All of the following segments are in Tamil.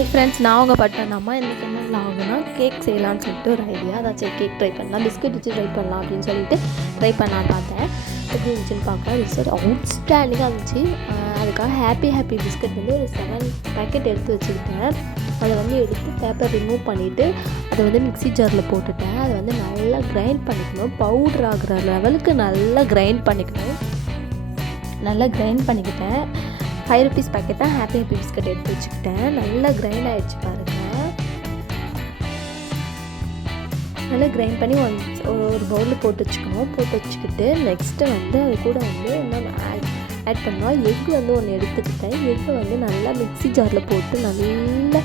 ஹாய் ஃப்ரெண்ட்ஸ் நான் உங்கள் பட்டனாமா இன்றைக்கி என்ன ஆகுனா கேக் செய்யலாம்னு சொல்லிட்டு ஒரு ஐடியா அதாச்சும் கேக் ட்ரை பண்ணலாம். பிஸ்கட் வச்சு ட்ரை பண்ணலாம் அப்படின்னு சொல்லிட்டு ட்ரை பண்ண பார்த்தேன். எப்படி இருந்துச்சுன்னு பார்க்கலாம். ரிசல்ட் அவுட்ஸ்டாண்டிங்காக இருந்துச்சு. அதுக்காக ஹாப்பி ஹாப்பி பிஸ்கட் வந்து ஒரு செவன் பேக்கெட் எடுத்து வச்சுக்கிட்டேன். அதை வந்து எடுத்து பேப்பர் ரிமூவ் பண்ணிவிட்டு அதை வந்து மிக்ஸி ஜாரில் போட்டுட்டேன். அதை வந்து நல்லா கிரைண்ட் பண்ணிக்கணும். பவுடர் ஆகிற லெவலுக்கு நல்லா கிரைண்ட் பண்ணிக்கணும். நல்லா கிரைண்ட் பண்ணிக்கிட்டேன். ஃபைவ் ருபீஸ் பேக்கெட் தான் ஹாப்பி ஹாப்பி பிஸ்கட் எடுத்து வச்சுக்கிட்டேன். நல்லா கிரைண்ட் ஆகிடுச்சு பாருங்கள் நல்லா கிரைண்ட் பண்ணி ஒன் ஒரு பவுலில் போட்டு வச்சுக்கணும். போட்டு வச்சுக்கிட்டு நெக்ஸ்ட்டு வந்து அது கூட வந்து இன்னொன்று ஆட் ஆட் பண்ணோம் எக் வந்து ஒன்று எடுத்துக்கிட்டேன். எக்கை வந்து நல்லா மிக்ஸி ஜாரில் போட்டு நல்லா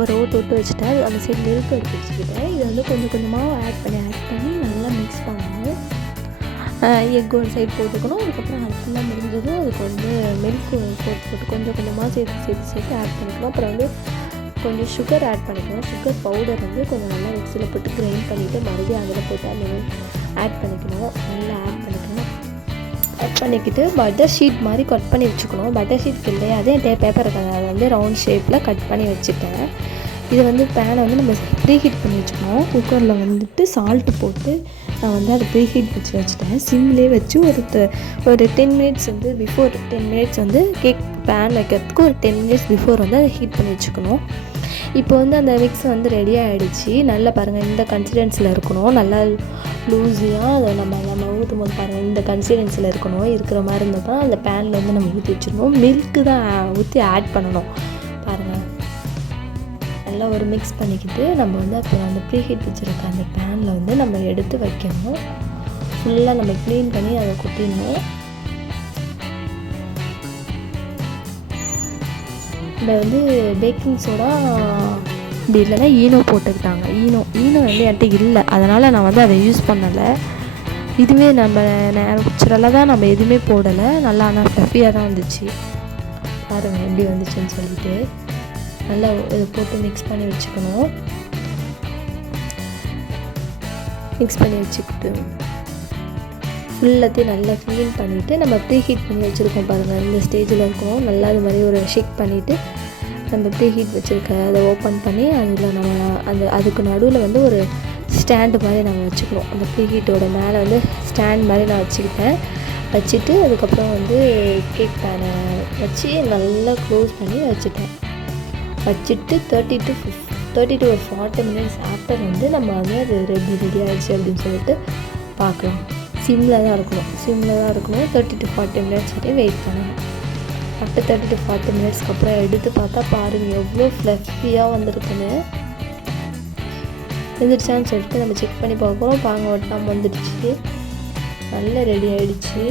ஒரு ஓட்டு விட்டு வச்சுட்டேன் அந்த சைடு நெருப்பு எடுத்து வச்சுக்கிட்டேன். இதை வந்து கொஞ்சம் கொஞ்சமாக ஆட் பண்ணி ஆட் பண்ணி நல்லா மிக்ஸ் பண்ணணும். எக் ஒரு சைடு போட்டுக்கணும். அதுக்கப்புறம் அது முடிஞ்சதும் அதுக்கு வந்து மில்க் போட்டு போட்டு கொஞ்சம் கொஞ்சமாக சேர்த்து சேர்த்து சேர்த்து ஆட் பண்ணிக்கணும். அப்புறம் வந்து கொஞ்சம் சுகர் ஆட் பண்ணிக்கணும். சுகர் பவுடர் வந்து கொஞ்சம் நல்லா மிக்சியில் போட்டு கிரைண்ட் பண்ணிவிட்டு மறுபடியும் அதில் போட்டு அந்த ஆட் பண்ணிக்கணும். நல்லா ஆட் பண்ணிக்கணும். கட் பண்ணிக்கிட்டு பட்டர் ஷீட் மாதிரி கட் பண்ணி வச்சுக்கணும். பட்டர் ஷீட் கிடையாது என் டே பேப்பர் அதை வந்து ரவுண்ட் ஷேப்பில் கட் பண்ணி வச்சுட்டேன். இது வந்து பேனை வந்து நம்ம ப்ரீ ஹீட் பண்ணி வச்சுக்கணும். குக்கரில் வந்துட்டு சால்ட்டு போட்டு நான் வந்து அதை ப்ரீ ஹீட் வச்சு வச்சுட்டேன். சிம்லேயே வச்சு ஒரு ஒரு டென் மினிட்ஸ் வந்து பிஃபோர் டென் மினிட்ஸ் வந்து கேக் பேன் வைக்கிறதுக்கு ஒரு டென் மினிட்ஸ் பிஃபோர் வந்து அதை ஹீட் பண்ணி வச்சுக்கணும். இப்போ வந்து அந்த மிக்ஸ் வந்து ரெடி ஆகிடுச்சு நல்லா பாருங்கள் இந்த கன்சிடென்ஸில் இருக்கணும். நல்லா லூஸியாக அதை நம்ம நம்ம ஊற்றும் போது பாருங்கள் இந்த கன்சிடென்ஸில் இருக்கணும். இருக்கிற மாதிரி இருந்தப்போ அந்த பேனில் வந்து நம்ம ஊற்றி வச்சிடணும் மில்க்கு தான் ஊற்றி ஆட் பண்ணணும். நல்லா ஒரு மிக்ஸ் பண்ணிக்கிட்டு நம்ம வந்து அப்போ அந்த ப்ரீஹீட் வச்சுருக்க அந்த பேனில் வந்து நம்ம எடுத்து வைக்கணும். ஃபுல்லாக நம்ம க்ளீன் பண்ணி அதை கொட்டிடணும். நம்ம வந்து பேக்கிங் சோடா இப்படி இல்லைன்னா ஈனோ போட்டுக்கிட்டாங்க. ஈனோ ஈனோ வந்து என்கிட்ட இல்லை. அதனால் நான் வந்து அதை யூஸ் பண்ணலை. இதுவே நம்ம நேச்சுரலாக தான் நம்ம எதுவுமே போடலை. நல்லா ஆனால் ஃப்ளஃபியாக தான் வந்துச்சு. பாருங்கள் எப்படி வந்துச்சுன்னு சொல்லிட்டு. நல்லா போட்டு மிக்ஸ் பண்ணி வச்சுக்கணும். மிக்ஸ் பண்ணி வச்சுக்கிட்டு ஃபுல்லாத்தையும் நல்லா க்ளீன் பண்ணிவிட்டு நம்ம ப்ரீ ஹீட் பண்ணி வச்சுருக்கோம் பாருங்கள் இந்த ஸ்டேஜில் இருக்கும். நல்லா இது மாதிரி ஒரு ஷேக் பண்ணிவிட்டு நம்ம ப்ரீ ஹீட் வச்சுருக்க அதை ஓப்பன் பண்ணி அதில் நம்ம அந்த அதுக்கு நடுவில் வந்து ஒரு ஸ்டாண்டு மாதிரி நம்ம வச்சுக்கணும் அந்த ப்ரீ ஹீட்டோட மேலே வந்து ஸ்டாண்ட் மாதிரி நான் வச்சுக்கிட்டேன். வச்சுட்டு அதுக்கப்புறம் வந்து கேக் பேனை வச்சு நல்லா க்ளோஸ் பண்ணி வச்சுட்டேன். வச்சுட்டு தேர்ட்டி டு ஃபிஃப் தேர்ட்டி டு ஒரு ஃபார்ட்டி மினிட்ஸ் ஆஃப்டர் வந்து நம்ம வந்து அது ரெடி ரெடி ஆகிடுச்சு அப்படின்னு சொல்லிட்டு பார்க்கலாம். சிம்மில் தான் இருக்கணும். சிம்மில் தான் இருக்கணும். தேர்ட்டி டு ஃபார்ட்டி மினிட்ஸ் வரையும் வெயிட் பண்ணணும். ஆஃப்டர் தேர்ட்டி டு ஃபார்ட்டி மினிட்ஸ்க்கு அப்புறம் எடுத்து பார்த்தா பாருங்கள் எவ்வளோ ஃப்ளஃபியாக வந்திருக்குன்னு. வந்துடுச்சான்னு சொல்லிட்டு நம்ம செக் பண்ணி பார்க்குறோம். பாங்க ஒட்டாமல் வந்துடுச்சு. நல்லா ரெடி ஆகிடுச்சு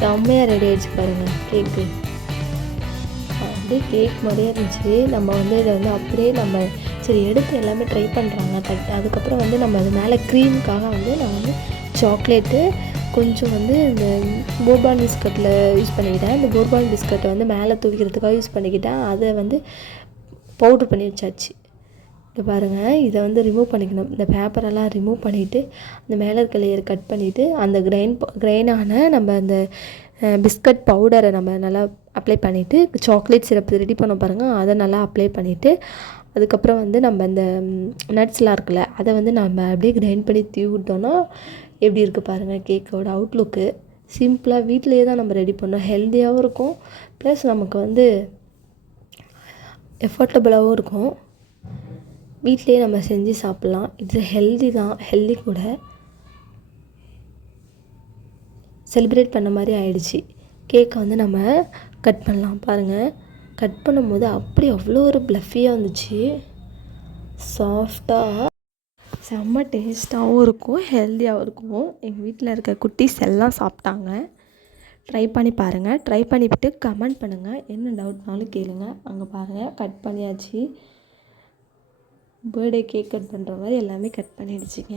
செம்மையாக ரெடி ஆகிடுச்சு பாருங்கள் கேக்கு அப்படியே கேக் மாதிரியே இருந்துச்சு. நம்ம வந்து இதை வந்து அப்படியே நம்ம சரி எடுத்து எல்லாமே ட்ரை பண்ணுறாங்க தட் அதுக்கப்புறம் வந்து நம்ம அது மேலே க்ரீமுக்காக வந்து நான் வந்து சாக்லேட்டு கொஞ்சம் வந்து இந்த போர்பான் பிஸ்கட்டில் யூஸ் பண்ணிக்கிட்டேன். இந்த போர்பான் பிஸ்கட்டை வந்து மேலே தூக்கிறதுக்காக யூஸ் பண்ணிக்கிட்டேன். அதை வந்து பவுட்ரு பண்ணி வச்சாச்சு. இது பாருங்கள் இதை வந்து ரிமூவ் பண்ணிக்கணும். இந்த பேப்பரெல்லாம் ரிமூவ் பண்ணிவிட்டு அந்த மேலே இருக்க லேயர் கட் பண்ணிவிட்டு அந்த கிரைன் கிரைனான நம்ம அந்த பிஸ்கட் பவுடரை நம்ம நல்லா அப்ளை பண்ணிவிட்டு சாக்லேட் சிரப் ரெடி பண்ண பாருங்கள் அதை நல்லா அப்ளை பண்ணிவிட்டு அதுக்கப்புறம் வந்து நம்ம அந்த நட்ஸ்லாம் இருக்குல்ல அதை வந்து நம்ம அப்படியே கிரைண்ட் பண்ணி தூவி விட்டோன்னா எப்படி இருக்குது பாருங்கள் கேக்கோட அவுட்லுக்கு சிம்பிளாக வீட்டிலேயே தான் நம்ம ரெடி பண்ணோம் ஹெல்த்தியாகவும் இருக்கும். ப்ளஸ் நமக்கு வந்து எஃபோர்டபுளாகவும் இருக்கும். வீட்டிலேயே நம்ம செஞ்சு சாப்பிட்லாம். இது ஹெல்தி தான் ஹெல்தி கூட. செலிப்ரேட் பண்ண மாதிரி ஆயிடுச்சு. கேக்கை வந்து நம்ம கட் பண்ணலாம். பாருங்கள் கட் பண்ணும்போது அப்படி அவ்வளோ ஒரு ப்ளஃபியாக வந்துச்சு. சாஃப்டாக செம்ம டேஸ்ட்டாகவும் இருக்கும். ஹெல்த்தியாகவும் இருக்கும். எங்கள் வீட்டில் இருக்க குட்டீஸ் எல்லாம் சாப்பிட்டாங்க. ட்ரை பண்ணி பாருங்கள் ட்ரை பண்ணிவிட்டு கமெண்ட் பண்ணுங்கள் என்ன டவுட்னாலும் கேளுங்கள் அங்கே பாருங்கள் கட் பண்ணியாச்சு. பர்த்டே கேக் கட் பண்ணுற மாதிரி எல்லாமே கட் பண்ணிடுச்சிங்க.